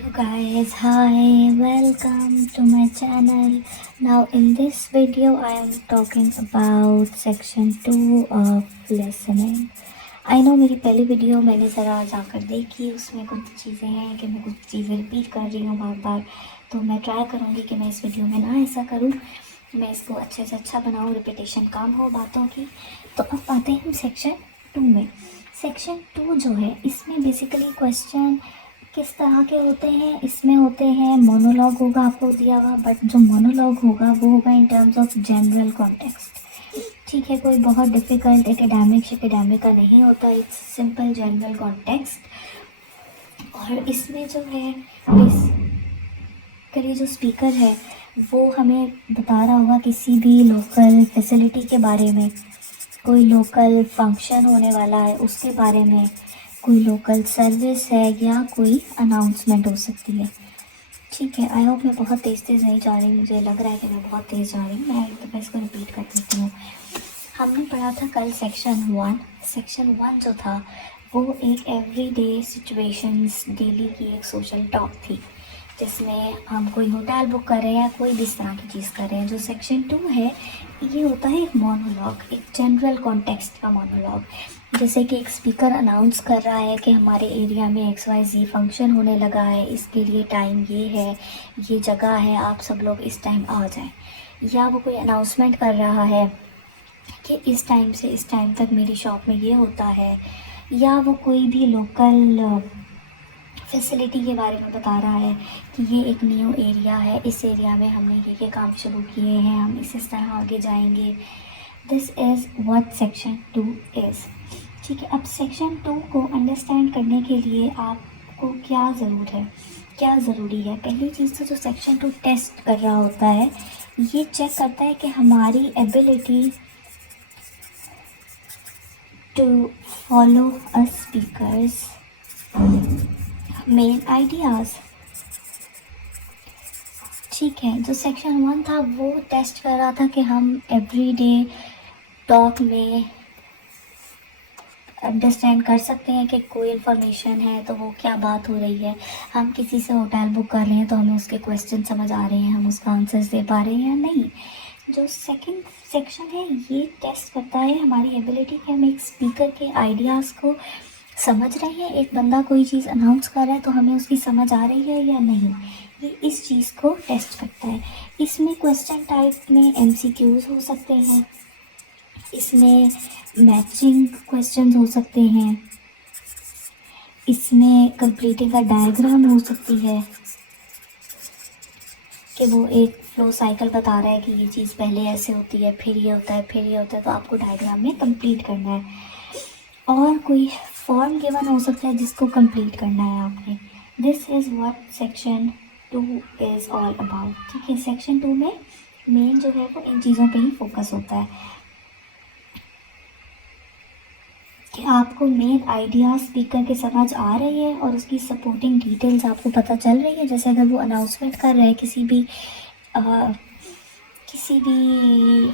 Hello guys, hi, welcome to my channel. Now in this video I am talking about section 2 of listening. I know मेरी पहली video मैंने ज़रा जाकर देखी, उसमें कुछ चीज़ें हैं कि मैं कुछ चीज़ें रिपीट कर रही हूँ बार बार, तो मैं ट्राई करूँगी कि मैं इस वीडियो में ना ऐसा करूँ, मैं इसको अच्छे से अच्छा बनाऊँ, रिपीटेशन कम हो बातों की। तो अब आते हैं हम सेक्शन 2 में। सेक्शन 2 जो है इसमें बेसिकली क्वेश्चन किस तरह के होते हैं, इसमें होते हैं मोनोलॉग होगा आपको दिया हुआ, बट जो मोनोलॉग होगा वो होगा in terms of general context. ठीक है, कोई बहुत डिफ़िकल्ट एकेडमिक का नहीं होता, इट्स सिंपल जनरल कॉन्टेक्स्ट। और इसमें जो है बेसिकली जो स्पीकर है वो हमें बता रहा होगा किसी भी लोकल फैसिलिटी के बारे में, कोई लोकल फंक्शन होने वाला है उसके बारे में, कोई लोकल सर्विस है या कोई अनाउंसमेंट हो सकती है। ठीक है, आई होप मैं बहुत तेज़ नहीं जा रही, मुझे लग रहा है कि मैं बहुत तेज़ जा रही हूँ। मैं एक दफ़ा इसको रिपीट कर देती हूँ। हमने पढ़ा था कल सेक्शन 1। सेक्शन 1 जो था वो एक एवरीडे सिचुएशंस, डेली की एक सोशल टॉक थी, जिसमें हम कोई होटल बुक कर रहे हैं या कोई भी इस तरह की चीज़ कर रहे हैं। जो सेक्शन 2 है ये होता है एक मोनोलॉग, एक जनरल कॉन्टेक्स्ट का मोनोलॉग। जैसे कि एक स्पीकर अनाउंस कर रहा है कि हमारे एरिया में XYZ फंक्शन होने लगा है, इसके लिए टाइम ये है, ये जगह है, आप सब लोग इस टाइम आ जाएं। या वो कोई अनाउंसमेंट कर रहा है कि इस टाइम से इस टाइम तक मेरी शॉप में ये होता है। या वो कोई भी लोकल फैसिलिटी के बारे में बता रहा है कि ये एक न्यू एरिया है, इस एरिया में हमने ये काम शुरू किए हैं, हम इस तरह आगे जाएंगे। This is what section 2 is. ठीक है, अब सेक्शन 2 को अंडरस्टैंड करने के लिए आपको क्या ज़रूरी है। पहली चीज़ तो जो सेक्शन 2 टेस्ट कर रहा होता है, ये चेक करता है कि हमारी ability to follow a speakers main ideas. ठीक है, जो सेक्शन 1 था वो टेस्ट कर रहा था कि हम एवरीडे टॉक में अंडरस्टैंड कर सकते हैं कि कोई इन्फॉर्मेशन है तो वो क्या बात हो रही है। हम किसी से होटल बुक कर रहे हैं तो हमें उसके क्वेश्चन समझ आ रहे हैं, हम उसका आंसर्स दे पा रहे हैं या नहीं। जो सेकंड सेक्शन है ये टेस्ट करता है हमारी एबिलिटी कि हम एक स्पीकर के आइडियाज़ को समझ रहे हैं। एक बंदा कोई चीज़ अनाउंस कर रहा है तो हमें उसकी समझ आ रही है या नहीं, ये इस चीज़ को टेस्ट करता है। इसमें क्वेश्चन टाइप में MCQs हो सकते हैं, इसमें मैचिंग क्वेश्चंस हो सकते हैं, इसमें कंप्लीटिंग का डायग्राम हो सकती है कि वो एक फ्लो साइकिल बता रहा है कि ये चीज़ पहले ऐसे होती है, फिर ये होता है, फिर ये होता है, तो आपको डायग्राम में कंप्लीट करना है। और कोई फॉर्म गिवन हो सकता है जिसको कंप्लीट करना है आपने। This is what section 2 is all about. ठीक है, सेक्शन 2 में मेन जो है वो इन चीज़ों पे ही फोकस होता है कि आपको मेन आइडिया स्पीकर के समझ आ रही है और उसकी सपोर्टिंग डिटेल्स आपको पता चल रही है। जैसे अगर वो अनाउंसमेंट कर रहे हैं किसी भी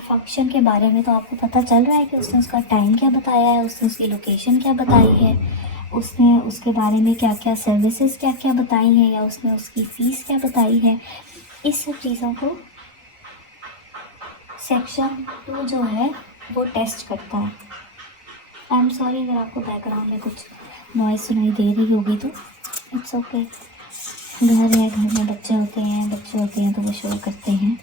फंक्शन के बारे में, तो आपको पता चल रहा है कि उसने उसका टाइम क्या बताया है, उसने उसकी लोकेशन क्या बताई है, उसने उसके बारे में क्या क्या सर्विसेज क्या क्या बताई हैं, या उसने उसकी फ़ीस क्या बताई है। इस सब चीज़ों को सेक्शन 2 जो है वो टेस्ट करता है। आई एम सॉरी अगर आपको बैकग्राउंड में कुछ नॉइज़ सुनाई दे रही होगी तो इट्स ओके। घर है, घर में बच्चे होते हैं तो वो शोर करते हैं।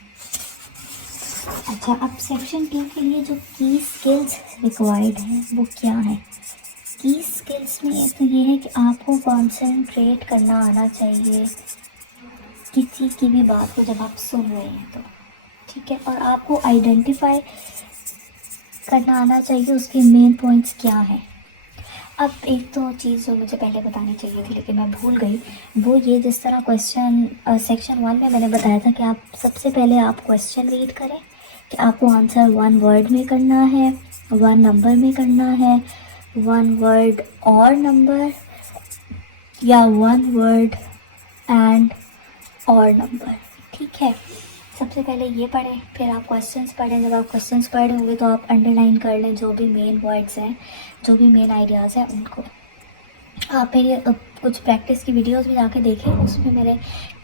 अच्छा, अब सेक्शन 2 के लिए जो की स्किल्स रिक्वायर्ड हैं वो क्या है। की स्किल्स में एक तो ये है कि आपको कॉन्सेंट्रेट करना आना चाहिए किसी की भी बात को जब आप सुन रहे हैं तो। ठीक है, और आपको आइडेंटिफाई करना आना चाहिए उसके मेन पॉइंट्स क्या हैं। अब एक तो चीज़ जो मुझे पहले बतानी चाहिए थी लेकिन मैं भूल गई, वो ये जिस तरह सेक्शन 1 में मैंने बताया था कि आप सबसे पहले आप क्वेश्चन रीड करें कि आपको आंसर 1 वर्ड में करना है, 1 नंबर में करना है, 1 वर्ड और नंबर, या 1 वर्ड एंड और नंबर। ठीक है, सबसे पहले ये पढ़ें, फिर आप क्वेश्चंस पढ़ें। जब आप क्वेश्चंस पढ़ होंगे तो आप अंडरलाइन कर लें जो भी मेन वर्ड्स हैं, जो भी मेन आइडियाज़ हैं उनको। आप फिर कुछ प्रैक्टिस की वीडियोस भी जाके देखें, उसमें मैंने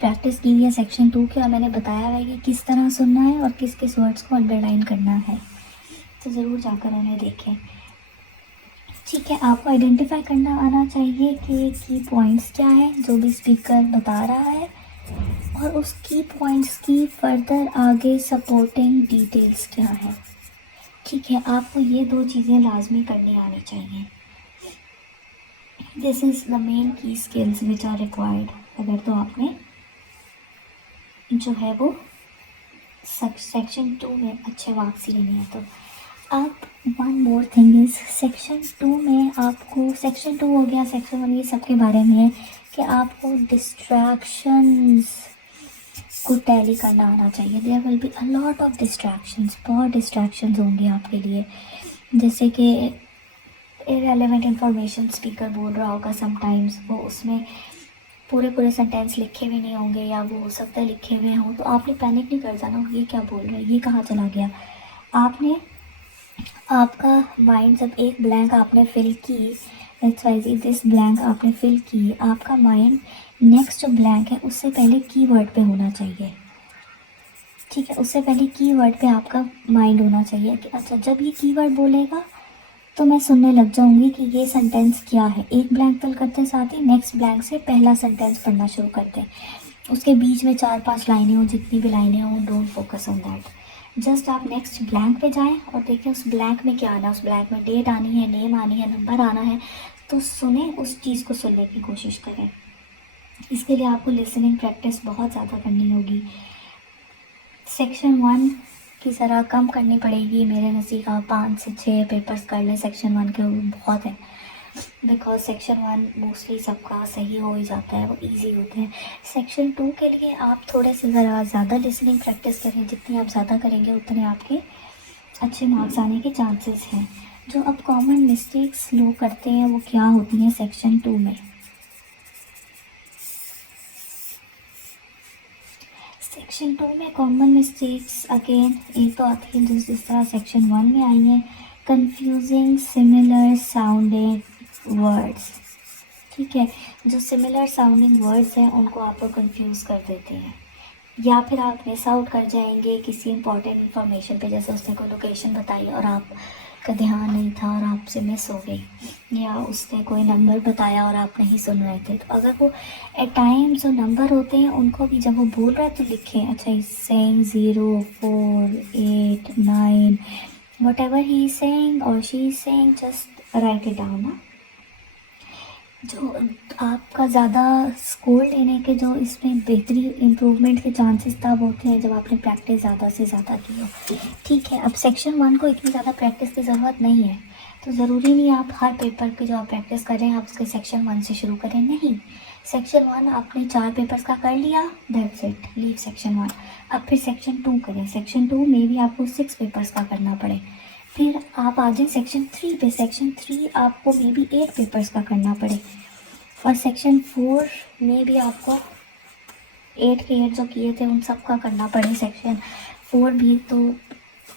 प्रैक्टिस की हुई है सेक्शन 2 की, और मैंने बताया हुआ है कि किस तरह सुनना है और किस किस वर्ड्स को अंडरलाइन करना है, तो ज़रूर जाकर उन्हें देखें। ठीक है, आपको आइडेंटिफाई करना आना चाहिए कि की पॉइंट्स क्या है जो भी स्पीकर बता रहा है, और उस की पॉइंट्स की फर्दर आगे सपोर्टिंग डिटेल्स क्या है। ठीक है, आपको ये 2 चीज़ें लाजमी करनी आनी चाहिए। दिस इज़ द मेन की स्किल्स विच आर रिक्वायर्ड। अगर तो आपने जो है वो सेक्शन 2 में अच्छे मार्क्स लेने हैं तो। अब one more thing is, section 2 में आपको, सेक्शन 2 हो गया, सेक्शन 1 ये सब के बारे में है कि आपको डिस्ट्रैक्शंस को टैली करना आना चाहिए। There will be a lot of distractions, बहुत डिस्ट्रैक्शंस होंगे आपके लिए, जैसे कि इररेलेवेंट इंफॉर्मेशन स्पीकर बोल रहा होगा समटाइम्स, वो उसमें पूरे पूरे सेंटेंस लिखे भी नहीं होंगे, या वो हो सकता है लिखे हुए हों, तो आपने पैनिक नहीं कर जाना ये क्या बोल रहा है, ये कहाँ चला गया। आपने, आपका माइंड जब एक ब्लैंक आपने फिल की, लेट्स सपोज दिस ब्लैंक आपने फिल की, आपका माइंड नेक्स्ट जो ब्लैंक है उससे पहले कीवर्ड पे होना चाहिए। ठीक है, उससे पहले कीवर्ड पे आपका माइंड होना चाहिए कि अच्छा जब ये कीवर्ड बोलेगा तो मैं सुनने लग जाऊंगी कि ये सेंटेंस क्या है। एक ब्लैंक फिल करते साथ ही नेक्स्ट ब्लैंक से पहला सेंटेंस पढ़ना शुरू करते हैं, उसके बीच में 4-5 लाइनें हो, जितनी भी लाइनें हों, don't focus on that. Just आप नेक्स्ट ब्लैंक पे जाएं और देखें उस ब्लैंक में क्या आना है, उस ब्लैंक में डेट आनी है, नेम आनी है, नंबर आना है, तो सुने, उस चीज़ को सुनने की कोशिश करें। इसके लिए आपको लिसनिंग प्रैक्टिस बहुत ज़्यादा करनी होगी। सेक्शन 1 की ज़रा कम करनी पड़ेगी मेरे नज़दीक। आप 5 से 6 पेपर्स कर लें सेक्शन 1 के, बहुत है, बिकॉज सेक्शन 1 मोस्टली सबका सही हो ही जाता है, वो इजी होते हैं। सेक्शन 2 के लिए आप थोड़े से ज़रा ज़्यादा लिसनिंग प्रैक्टिस करें, जितनी आप ज़्यादा करेंगे उतने आपके अच्छे मार्क्स आने के चांसेस हैं। जो अब कॉमन मिस्टेक्स लोग करते हैं वो क्या होती हैं सेक्शन 2 में। सेक्शन 2 में कॉमन मिस्टेक्स अगेन एक तो आती है जिस तरह सेक्शन 1 में आई है, कंफ्यूजिंग सिमिलर साउंडिंग वर्ड्स। ठीक है, जो सिमिलर साउंडिंग वर्ड्स हैं उनको आपको कंफ्यूज कर देते हैं, या फिर आप मिस आउट कर जाएंगे किसी इंपॉर्टेंट इन्फॉर्मेशन पे, जैसे उसने कोई लोकेशन बताई और आपका ध्यान नहीं था और आपसे मिस हो गई, या उसने कोई नंबर बताया और आप नहीं सुन रहे थे। तो अगर वो एट टाइम जो नंबर होते हैं उनको भी जब वो बोल रहा है तो लिखें, अच्छा is saying 0 4 8 9, whatever he is saying और she is saying, just write it down ना। जो आपका ज़्यादा स्कोर लेने के जो इसमें बेहतरी इम्प्रूवमेंट के चांसेस तब होते हैं जब आपने प्रैक्टिस ज़्यादा से ज़्यादा की हो। ठीक है, अब सेक्शन 1 को इतनी ज़्यादा प्रैक्टिस की ज़रूरत नहीं है, तो ज़रूरी नहीं आप हर पेपर पे जो आप प्रैक्टिस कर रहे हैं आप उसके सेक्शन 1 से शुरू करें, नहीं। सेक्शन 1 आपने 4 पेपर्स का कर लिया, दैट्स इट, लीव सेक्शन 1। अब फिर सेक्शन 2 करें, सेक्शन 2 में भी आपको 6 पेपर्स का करना पड़े। फिर आप आ जाए सेक्शन 3 पे, सेक्शन 3 आपको मे बी 8 पेपर्स का करना पड़े, और सेक्शन 4 में भी आपको 8 के 8 जो किए थे उन सब का करना पड़े सेक्शन 4 भी। तो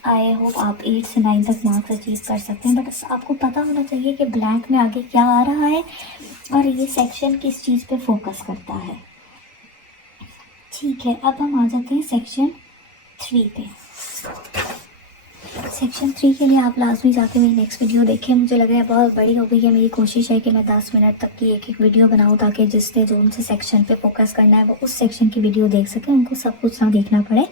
आई होप आप 8 से 9 तक मार्क्स अचीव कर सकते हैं, बट आपको पता होना चाहिए कि ब्लैंक में आगे क्या आ रहा है और ये सेक्शन किस चीज़ पे फोकस करता है। ठीक है, अब हम आ जाते हैं सेक्शन 3 पे। सेक्शन 3 के लिए आप लाजमी जाके मेरी नेक्स्ट वीडियो देखें। मुझे लग रहा है बहुत बड़ी हो गई है, मेरी कोशिश है कि मैं 10 मिनट तक की एक वीडियो बनाऊं ताकि जिसने जो उनसे सेक्शन पे फोकस करना है वो उस सेक्शन की वीडियो देख सकें, उनको सब कुछ ना देखना पड़े।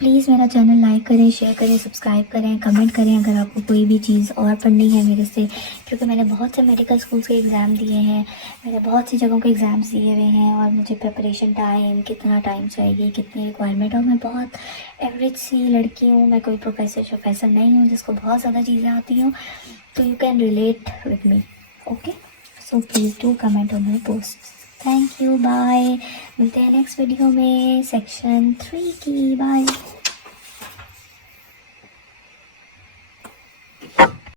प्लीज़ मेरा चैनल लाइक करें, शेयर करें, सब्सक्राइब करें, कमेंट करें अगर आपको कोई भी चीज़ और पढ़नी है मेरे से, क्योंकि मैंने बहुत से मेडिकल स्कूल्स के एग्ज़ाम दिए हैं, मैंने बहुत सी जगहों के एग्ज़ाम्स दिए हुए हैं, और मुझे प्रिपरेशन टाइम, कितना टाइम चाहिए, कितनी रिक्वायरमेंट, और मैं बहुत एवरेज सी लड़की हूँ, मैं कोई प्रोफेसर नहीं हूँ जिसको बहुत ज़्यादा चीज़ें आती हूँ, तो you can relate with me, okay. So please do comment on my post. Thank you, bye, मिलते हैं नेक्स्ट वीडियो में सेक्शन 3 की। बाय।